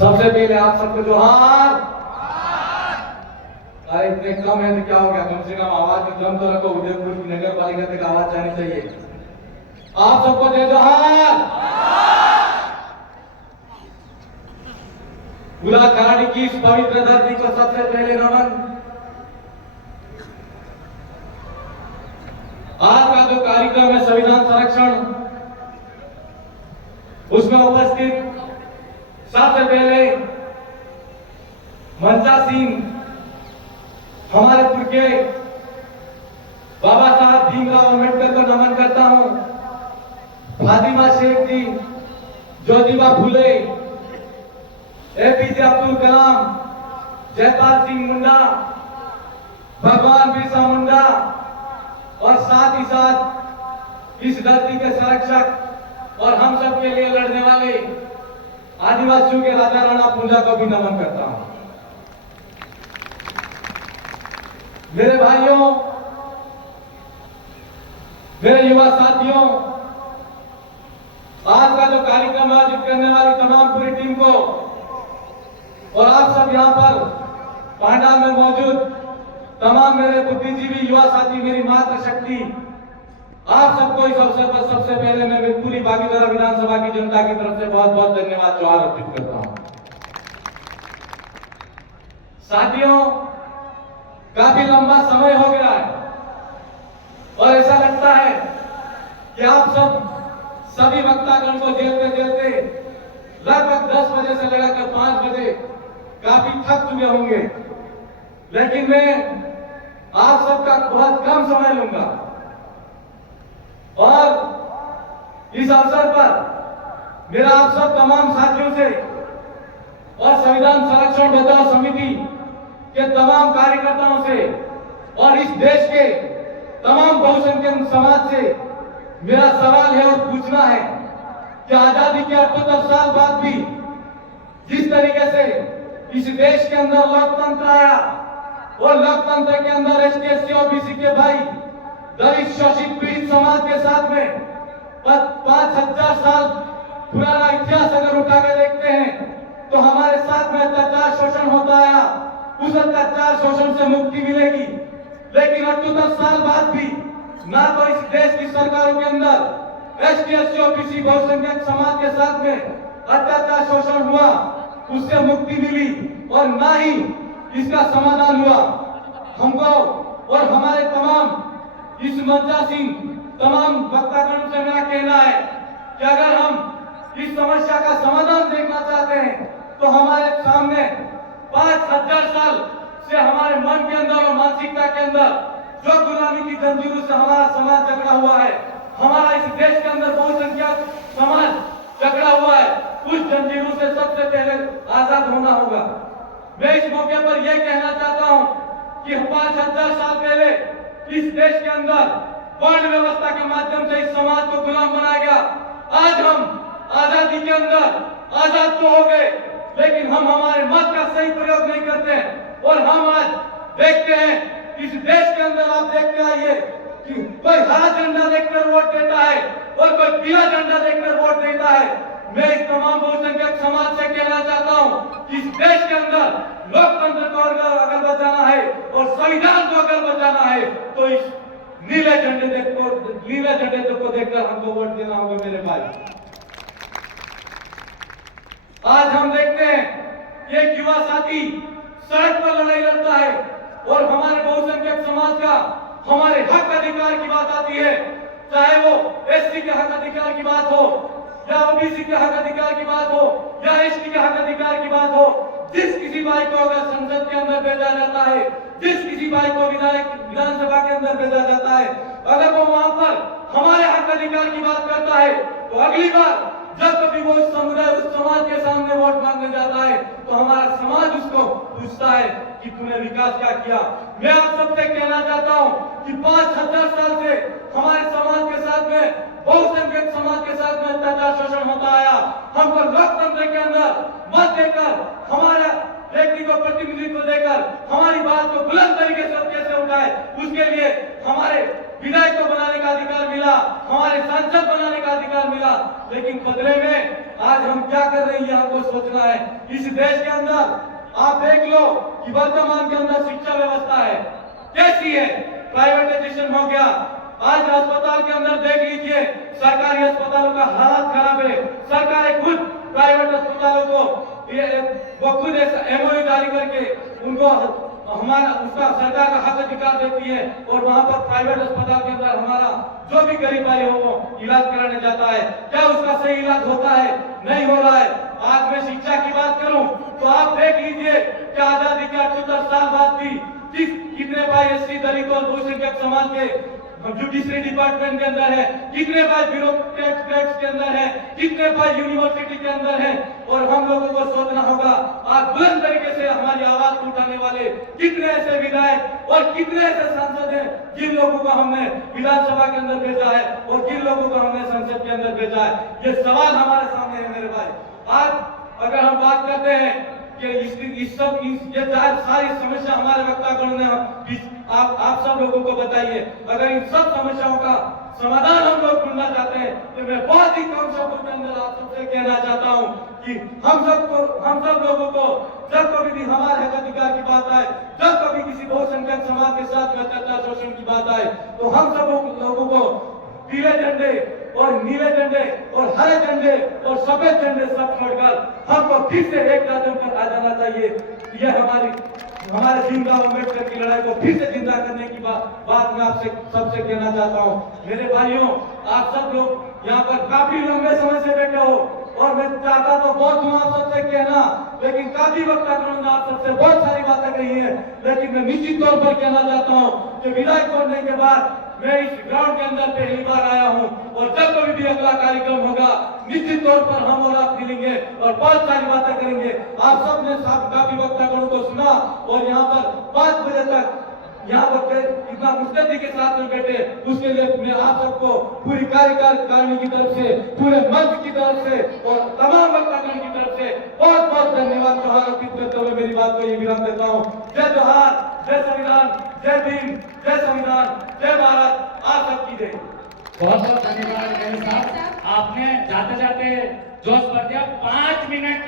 सबसे पहले आप सबको जोहार। अरे इतने कम है तो क्या हो गया, कम से कम आवाज में दम तो रखो। उदयपुर की नगर पालिका तक आवाज जानी चाहिए। आप सबको जय जोहार। पूरा कराड़ी की इस पवित्र धरती को सबसे पहले नमन। आज का जो कार्यक्रम है संविधान संरक्षण, उसमें उपस्थित सबसे पहले मंचा सिंह हमारे पुर के बाबा साहब भीमराव अम्बेडकर को नमन करता हूं। फातिमा शेख जी, ज्योतिबा फुले, एपीजे अब्दुल कलाम, जयपाल सिंह मुंडा, भगवान बिरसा मुंडा और साथ ही साथ इस धरती के संरक्षक और हम सब के लिए लड़ने वाले आदिवासियों के राजा राणा पूंजा को भी नमन करता हूं। मेरे भाइयों, मेरे युवा साथियों, आज का जो कार्यक्रम आयोजित करने वाली तमाम पूरी टीम को और आप सब यहाँ पर पांडाल में मौजूद तमाम मेरे बुद्धिजीवी युवा साथी, मेरी मातृशक्ति, आप सबको इस अवसर पर सबसे पहले मैं पूरी बागीधारा विधानसभा की जनता की तरफ से बहुत बहुत धन्यवाद जोहार अर्पित करता हूं। साथियों, काफी लंबा समय हो गया है और ऐसा लगता है कि आप सभी वक्तागण को झेलते झेलते लगभग 10 बजे से लगाकर 5 बजे काफी थक चुके होंगे, लेकिन मैं आप सबका बहुत कम समय लूंगा और इस अवसर पर मेरा आप सब तमाम साथियों से और संविधान संरक्षण बचाव समिति के तमाम कार्यकर्ताओं से और इस देश के तमाम बहुसंख्यक समाज से मेरा सवाल है और पूछना है कि आजादी के 78 साल बाद भी जिस तरीके से इस देश के अंदर लोकतंत्र आया और लोकतंत्र के अंदर एसटी, एससी, ओबीसी के भाई दलित, शोषित, पीड़ित समाज के साथ में 5000 साल पुराना इतिहास अगर उठा के देखते हैं तो हमारे साथ में अत्याचार शोषण होता आया। उस अत्याचार शोषण से मुक्ति मिलेगी, लेकिन 78 साल बाद भी ना तो इस देश की सरकारों के अंदर एसटी, एससी, ओबीसी बहुसंख्यक समाज के साथ में अत्याचार शोषण हुआ, उससे मुक्ति मिली और ना ही इसका समाधान हुआ। हमको और हमारे तमाम इस मंचा सिंह तमाम वक्तागण से मेरा कहना है कि अगर हम इस समस्या का समाधान देखना चाहते हैं तो हमारे सामने 5000 साल से हमारे मन के अंदर और मानसिकता के अंदर जो गुलामी की जंजीरों से हमारा समाज जकड़ा हुआ है, हमारा इस देश के अंदर बहुसंख्यक समाज जकड़ा हुआ है, उस जंजीरों से सबसे पहले आजाद होना होगा। मैं इस मौके पर यह कहना चाहता हूं कि 5000 साल पहले इस देश के अंदर वर्ण व्यवस्था के माध्यम से इस समाज को गुलाम बनाया गया। आज हम आजादी के अंदर आजाद तो हो गए, लेकिन हम हमारे मत का सही प्रयोग नहीं करते हैं और हम आज देखते हैं इस देश के अंदर आप देखते आइए कि कोई हरा झंडा देखकर वोट देता है और कोई पीला झंडा देखकर वोट देता है। मैं इस तमाम बहुसंख्यक समाज से कहना चाहता हूं कि इस देश के अंदर लोकतंत्र को अगर बचाना है और संविधान को अगर बचाना है तो इस नीले झंडे को देखकर हमको वोट देना होगा। मेरे भाई, आज हम देखते हैं कि एक युवा साथी सड़क पर लड़ाई लड़ता है और हमारे बहुसंख्यक समाज का हमारे हक अधिकार की बात आती है, चाहे वो एससी के हक अधिकार की बात हो या ओबीसी के हक अधिकार की बात हो या एसटी के हक अधिकार की बात हो। जिस किसी भाई को अगर संसद के अंदर भेजा जाता है, जिस किसी भाई को विधानसभा के अंदर भेजा जाता है, अगर वो वहां पर हमारे हक अधिकार की बात करता है तो अगली बार जब कभी वो समुदाय उस समाज के सामने वोट मांगने जाता है तो हमारा समाज उसको पूछता है कि तूने विकास क्या किया। मैं आप सबसे कहना चाहता हूं कि 5000 साल से हमारे समाज के साथ में बहुसंख्यक समाज के साथ में अत्याचार शोषण होता आया। हमको लोकतंत्र के अंदर मत देकर, हमारा व्यक्ति को प्रतिनिधित्व देकर हमारी बात को बुलंद तरीके से कैसे उठाए, उसके लिए हमारे विधायक को बनाने का अधिकार मिला, हमारे सांसद बनाने का अधिकार मिला, लेकिन बदले में आज हम क्या कर रहे हैं हमको सोचना है। इस देश के अंदर आप देख लो कि वर्तमान के अंदर शिक्षा व्यवस्था है कैसी है, प्राइवेटाइजेशन हो गया। आज अस्पताल के अंदर देख लीजिए, सरकारी अस्पतालों का हालत खराब है। सरकारें खुद प्राइवेट अस्पतालों को वो खुद एमओयू जारी करके उनको हमारा उसका सरकार का हक अधिकार देती है और वहां पर प्राइवेट अस्पताल के अंदर हमारा जो भी गरीब भाई हो वो इलाज कराने जाता है। क्या उसका सही इलाज होता है? नहीं हो रहा है। आज मैं शिक्षा की बात करूं तो आप देख लीजिए कि आजादी के 78 साल बाद भी कितने भाई एससी, दलित और बहुसंख्यक समाज के जुडिशरी डिपार्टमेंट के अंदर है, कितने भाई ब्यूरोक्रेट्स के अंदर है, कितने भाई यूनिवर्सिटी के अंदर है। और हम लोगों को सोचना होगा आज बुलंद तरीके से हमारी आवाज उठाने वाले कितने ऐसे विधायक और कितने ऐसे सांसद हैं जिन लोगों को हमने विधानसभा के अंदर भेजा है और किन लोगों को हमने संसद के अंदर भेजा है। ये सवाल हमारे सामने है मेरे भाई। आज अगर हम बात करते हैं कि ये सारी समस्या हमारे वक्तागण ने आप सब लोगों को बताइए। अगर इन सब समस्याओं का समाधान हम लोग ढूंढना चाहते हैं तो मैं बहुत ही कम शब्दों के अंदर आप सबसे कहना चाहता हूं कि हम सब लोगों को जब कभी भी हमारे हक अधिकार की बात आए, जब कभी किसी बहुसंख्यक समाज के साथ में अत्याचार शोषण की बात आए तो हम सब लोगों को पीले झंडे और नीले झंडे और हरे झंडे और सफेद झंडे सब छोड़कर हमको फिर से एक कदम पर आ जाना चाहिए। ये हमारे भीमराव अम्बेडकर की लड़ाई को फिर से जिंदा करने की बात मैं आपसे सबसे कहना चाहता हूँ। मेरे भाइयों, आप सब लोग यहाँ पर काफी लंबे समय से बैठे हो और मैं चाहता तो बहुत हूँ आप सबसे कहना, लेकिन काफी वक्त ने आप सबसे बहुत सारी बातें कही है। लेकिन मैं निश्चित तौर पर कहना चाहता हूँ कि विधायक बनने के बाद मैं इस ग्राउंड के अंदर पहली बार आया हूं और जब कभी भी अगला कार्यक्रम होगा निश्चित तौर पर हम और आप मिलेंगे और बहुत सारी बातें करेंगे। आप सब ने काफी वक्तागणों को सुना और यहाँ पर 5 बजे तक यहाँ पर इतना मुस्तैदी के साथ में बैठे, उसके लिए मैं आप सबको पूरी कार्यकारिणी की तरफ से, पूरे मंच की तरफ से और तमाम वक्तागण की तरफ से बहुत बहुत धन्यवाद जोहार अर्पित करते हुए मेरी बात को ये विराम देता हूँ। जय जोहार, जय संविधान, जय भीम, जय संविधान, जय भारत, आप सबकी जय। बहुत बहुत धन्यवाद मेरे साहब, आपने जाते जाते जोश भर दिया। 5 मिनट